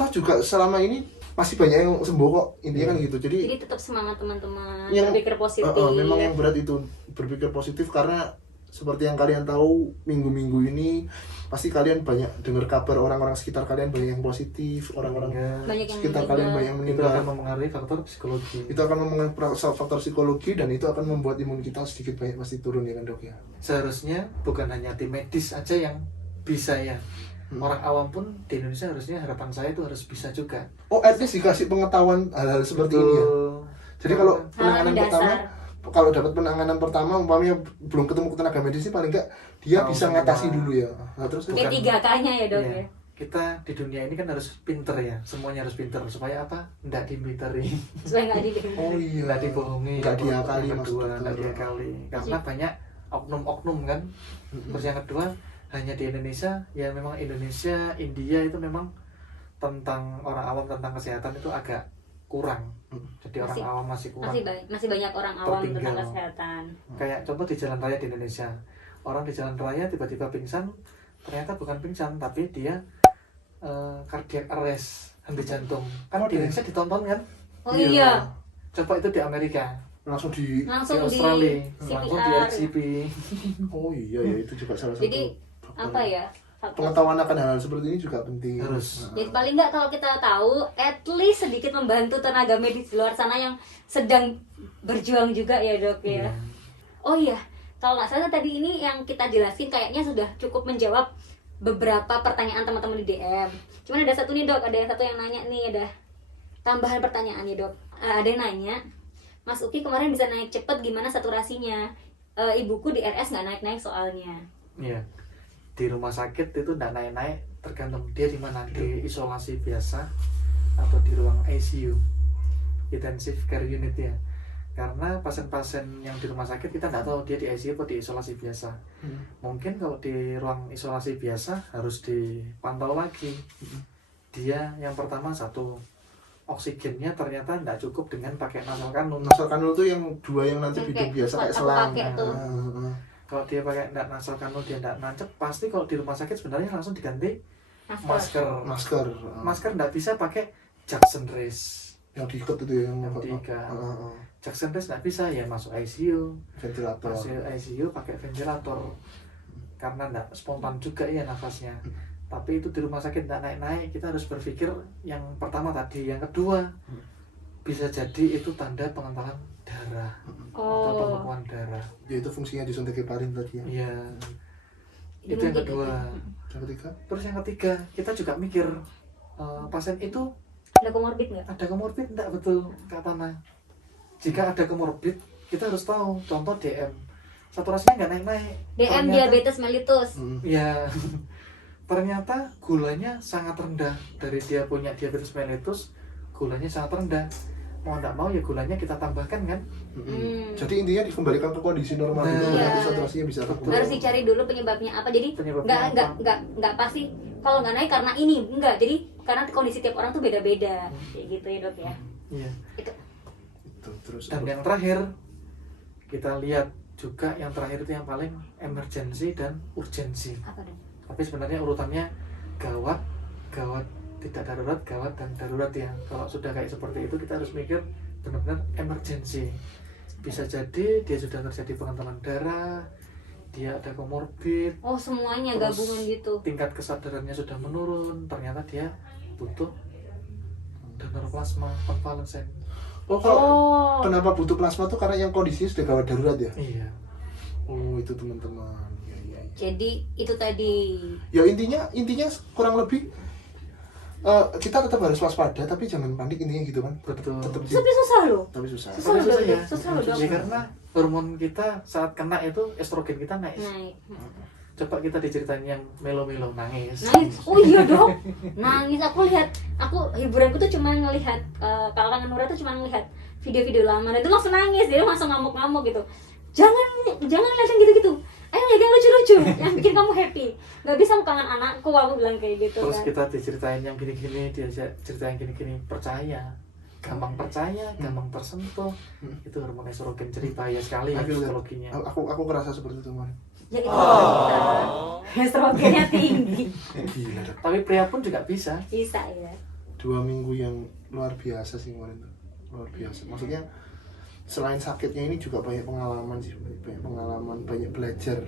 toh juga selama ini masih banyak yang sembuh kok, intinya kan gitu. Jadi Jadi tetap semangat teman-teman, yang berpikir positif. memang yang berat itu berpikir positif, karena seperti yang kalian tahu minggu-minggu ini pasti kalian banyak dengar kabar orang-orang sekitar kalian banyak yang positif, orang-orang Banyak yang sekitar meninggal. kalian banyak yang Itu meninggal. akan mempengaruhi faktor psikologi. Itu akan mempengaruhi faktor psikologi dan itu akan membuat imun kita sedikit banyak pasti turun ya kan dok ya. Seharusnya bukan hanya tim medis aja yang bisa ya. Orang awam pun di Indonesia harusnya, harapan saya itu harus bisa juga. Oh, at least dikasih pengetahuan hal-hal seperti ini ya. Jadi kalau penanganan Hal-hal pertama, mendasar. kalau dapat penanganan pertama, umpamanya belum ketemu tenaga medis sih, paling enggak dia Tahu bisa semua. ngatasi dulu ya. Nah, terus Bukan. Kayak 3K-nya ya dok Iya. ya. Kita di dunia ini kan harus pinter ya, semuanya harus pinter supaya apa? Nggak dimiteri, Supaya nggak di oh iya, nggak dibohongi, nggak diakali yang maksud kedua, dokter. nggak diakali. Karena banyak oknum-oknum kan. Terus yang kedua, hanya di Indonesia, ya memang Indonesia, India itu memang tentang orang awam tentang kesehatan itu agak kurang. Jadi orang Masih- awam masih kurang. Masih banyak orang awam tentang Tertinggal. kesehatan. Kayak contoh di jalan raya di Indonesia, orang di jalan raya tiba-tiba pingsan, ternyata bukan pingsan tapi dia cardiac arrest, henti jantung. Kan di Indonesia ditonton kan? Oh iya, Coba itu di Amerika, langsung di langsung di di Australia, langsung di CPR. RCP. oh iya ya, itu juga salah satu Jadi apa ya? faktor- pengetahuan akan hal seperti ini juga penting. Harus. Nah, Jadi paling nggak kalau kita tahu, at least sedikit membantu tenaga medis di luar sana yang sedang berjuang juga ya dok ya. Oh iya, kalau nggak salah tadi ini yang kita jelasin kayaknya sudah cukup menjawab beberapa pertanyaan teman-teman di DM. Cuman ada satu nih dok, ada yang satu yang nanya nih, ada tambahan pertanyaan ya dok. Ada yang nanya, Mas Uki kemarin bisa naik cepet, gimana saturasinya? Ibuku di RS nggak naik-naik soalnya. Iya. Di rumah sakit itu nggak naik-naik, tergantung dia di mana, di isolasi biasa atau di ruang ICU, intensive care unit ya. Karena pasien-pasien yang di rumah sakit kita nggak tahu dia di ICU atau di isolasi biasa. Mungkin kalau di ruang isolasi biasa harus dipantau lagi. Dia yang pertama satu, oksigennya ternyata nggak cukup dengan pakai nasal kanul. nasal kanul tuh yang dua yang nanti Yang hidup kayak biasa kayak aku selang. pakai tuh. Nah, Kalau dia pakai nggak nasal kanul, dia nggak nancep, pasti kalau di rumah sakit sebenarnya langsung diganti masker. masker Masker nggak bisa pakai Jackson Race. yang diikat itu ya, Yang diikat. Heeh, Jackson Race nggak bisa ya, masuk ICU. ventilator. Masuk ICU pakai ventilator. Karena nggak spontan juga ya nafasnya. Tapi itu di rumah sakit nggak naik-naik, kita harus berpikir yang pertama tadi. Yang kedua, bisa jadi itu tanda pengentalan darah atau Oh, pembekuan darah. Ya itu fungsinya disuntik heparin tadi ya. Iya. itu Itu yang mungkin kedua. Yang ketiga, Terus yang ketiga, kita juga mikir pasien itu ada komorbid nggak? ada komorbid enggak, betul Kak Tana. Jika ada komorbid, kita harus tahu. Contoh DM, saturasinya nggak naik-naik. DM Ternyata- diabetes mellitus. Ya, ternyata gulanya sangat rendah. Dari dia punya diabetes mellitus, gulanya sangat rendah. Mau nggak mau ya gulanya kita tambahkan kan. jadi intinya dikembalikan ke kondisi normal dulu, Nah, nanti iya. saturasinya bisa Betul. Harus dicari dulu penyebabnya apa. Jadi Penyebabnya nggak pasti kalau nggak naik karena ini, enggak. Jadi karena kondisi tiap orang tuh beda-beda. Kayak gitu ya dok ya. Iya. Itu. Itu, terus Dan yang terakhir, kita lihat juga yang terakhir itu yang paling emergency dan urgensi. Apa dong? Tapi sebenarnya urutannya gawat, gawat, tidak darurat, gawat, dan darurat ya. Kalau sudah kayak seperti itu kita harus mikir benar-benar emergency. Bisa jadi dia sudah terjadi pengentalan darah, dia ada komorbid, Oh semuanya Terus gabungan gitu. tingkat kesadarannya sudah menurun, ternyata dia butuh donor plasma konvalesen. oh kalau Oh. kenapa butuh plasma tuh karena yang kondisinya sudah gawat darurat ya. Iya. Oh itu teman-teman. Ya, ya, ya. Jadi itu tadi. Ya intinya kurang lebih kita tetap harus waspada tapi jangan panik, intinya gitu kan. Betul. Tetap Tapi susah loh. tapi susah. Susah loh, Susah Dok. ya. Susah loh, Dok. Ya, karena hormon kita saat kena itu estrogen kita naik. Naik. Coba kita diceritain yang melo-melo nangis. Nangis. Oh iya dok. Nangis. Aku lihat. Aku hiburanku tuh cuma ngelihat. Kalau kangen Nura tuh cuma ngelihat video-video lama. Dan itu langsung nangis. Dia langsung ngamuk-ngamuk gitu. Jangan lihat yang gitu-gitu. Ayo lihat yang lucu-lucu. Yang bikin kamu happy. Gak bisa aku kangen anakku. Aku bilang kayak gitu Terus kan. kita diceritain yang gini-gini, dia ceritain gini-gini, percaya. Gampang percaya, gampang tersentuh. Itu hormon estrogen, jadi bahaya sekali ya Aku lihat. psikologinya. Aku ngerasa seperti itu man. Ya itu kita. Estrogennya tinggi. Gila. Dok. Tapi pria pun juga bisa. Bisa ya. 2 minggu yang luar biasa sih kemarin tuh. Luar biasa. Maksudnya selain sakitnya ini juga banyak pengalaman sih, banyak pengalaman, banyak belajar,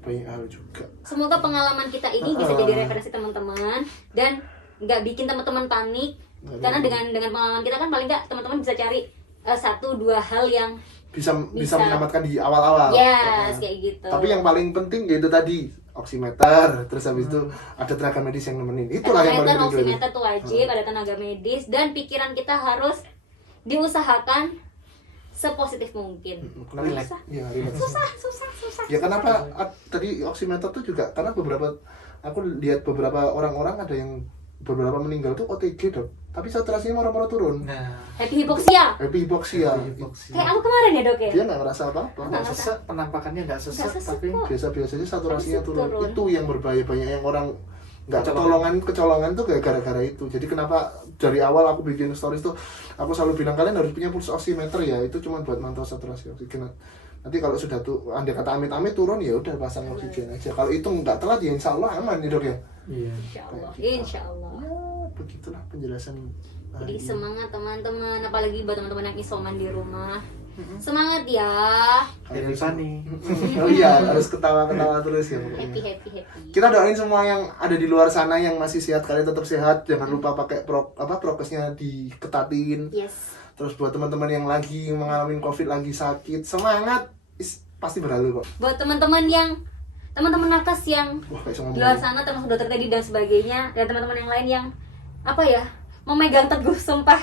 banyak hal juga. Semoga pengalaman kita ini bisa jadi referensi teman-teman dan nggak bikin teman-teman panik. Karena dengan pengalaman kita kan paling nggak teman-teman bisa cari 1-2 hal yang bisa menyelamatkan di awal-awal. yes, kayak gitu. Tapi yang paling penting yaitu tadi oximeter, terus habis itu ada tenaga medis yang nemenin. Itulah yang paling penting. Oximeter tuh wajib, ada tenaga medis dan pikiran kita harus diusahakan sepositif mungkin. Kenapa? Ya, relax. Susah. Ya kenapa tadi oximeter tuh juga karena aku lihat beberapa orang-orang ada yang beberapa meninggal tuh OTG dok, tapi saturasinya moro-moro turun. Nah, Happy hypoxia. Hypoxia. Kayak aku kemarin ya dok ya. Dia nggak ngerasa apa-apa. nggak sesak, penampakannya nggak sesak, Nggak sesak tapi kok. Biasa-biasanya saturasinya Tapi turun. turun. Itu yang berbahaya, banyak yang orang nggak kecolongan tuh gara-gara itu. Jadi kenapa dari awal aku bikin stories tuh aku selalu bilang kalian harus punya pulse oximeter ya, itu cuma buat mantau saturasi oksigen. Nanti kalau sudah tuh andai kata amit-amit turun ya udah pasang oksigen aja. Kalau itu nggak telat ya insya Allah aman nih dok ya. iya. Insya Allah. Ya begitulah penjelasan. Jadi semangat teman-teman, apalagi buat teman-teman yang isoman di rumah. Semangat ya. Happy funny. Oh iya harus ketawa-ketawa terus ya. Happy. Kita doain semua yang ada di luar sana yang masih sehat, kalian tetap sehat. Jangan lupa pakai prokesnya diketatin. Yes. Terus buat teman-teman yang lagi mengalami COVID, lagi sakit, semangat, pasti berlalu kok. Buat teman-teman nakes yang Wah, kayak sama di luar sana termasuk dokter tadi dan sebagainya, dan teman-teman yang lain yang memegang teguh sumpah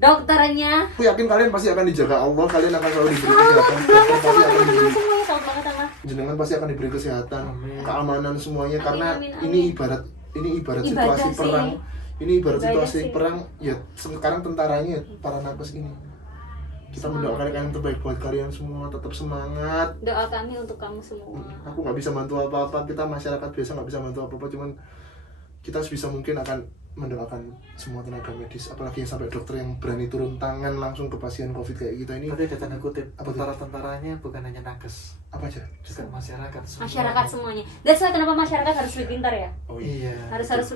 dokternya. Aku yakin kalian pasti akan dijaga Allah, kalian akan selalu diberi kesehatan. Dokter pasti akan diberi, Semuanya salut banget sama. jenengan pasti akan diberi kesehatan, Amin. keamanan semuanya. Amin, Karena amin. ini ibarat Ibadah situasi sih. perang. Ini ibarat Ibadah situasi sih. perang. Ya sekarang tentaranya para nakes ini. Kita mendoakan yang terbaik buat kalian semua, tetap semangat. Doa kami untuk kamu semua. Aku nggak bisa bantu apa-apa, kita masyarakat biasa nggak bisa bantu apa-apa, cuman kita sebisa mungkin akan mendoakan semua tenaga medis, apalagi yang sampai dokter yang berani turun tangan langsung ke pasien COVID kayak kita ini. Tapi ada tanda kutip, Apa tuh? tentara-tentaranya bukan hanya nakes, Apa aja? juga masyarakat semua. Masyarakat semuanya. That's why kenapa masyarakat harus lebih pintar ya? Oh Iya.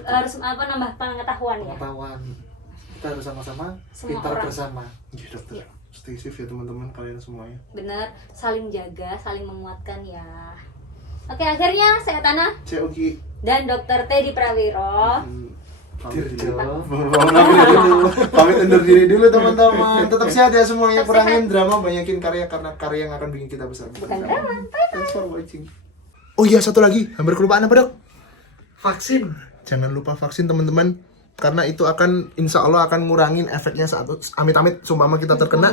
Harus nambah pengetahuan ya. Pengetahuan. Kita harus sama-sama Semua pintar orang. bersama. Iya dokter, stay safe ya teman-teman kalian semuanya. Bener, saling jaga, saling menguatkan ya. Oke, akhirnya saya Tana Cek Uki. dan Dokter Teddy Prawiro. Pamit Dirjo. dulu. Pamit undur diri dulu teman-teman. Tetap sehat ya semuanya. Kurangin drama, banyakin karya karena karya yang akan bikin kita besar. Bukan drama. Thanks for watching. Oh iya satu lagi, hampir kelupaan apa dok? Vaksin. Jangan lupa vaksin teman-teman, karena itu akan insya Allah akan ngurangin efeknya saat amit-amit seumpama kita terkena,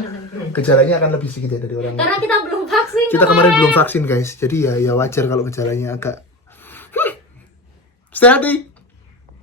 gejalanya akan lebih sedikit ya dari orang lain. Karena kita belum vaksin. Kita kemarin belum vaksin guys, jadi ya wajar kalau gejalanya agak stay healthy.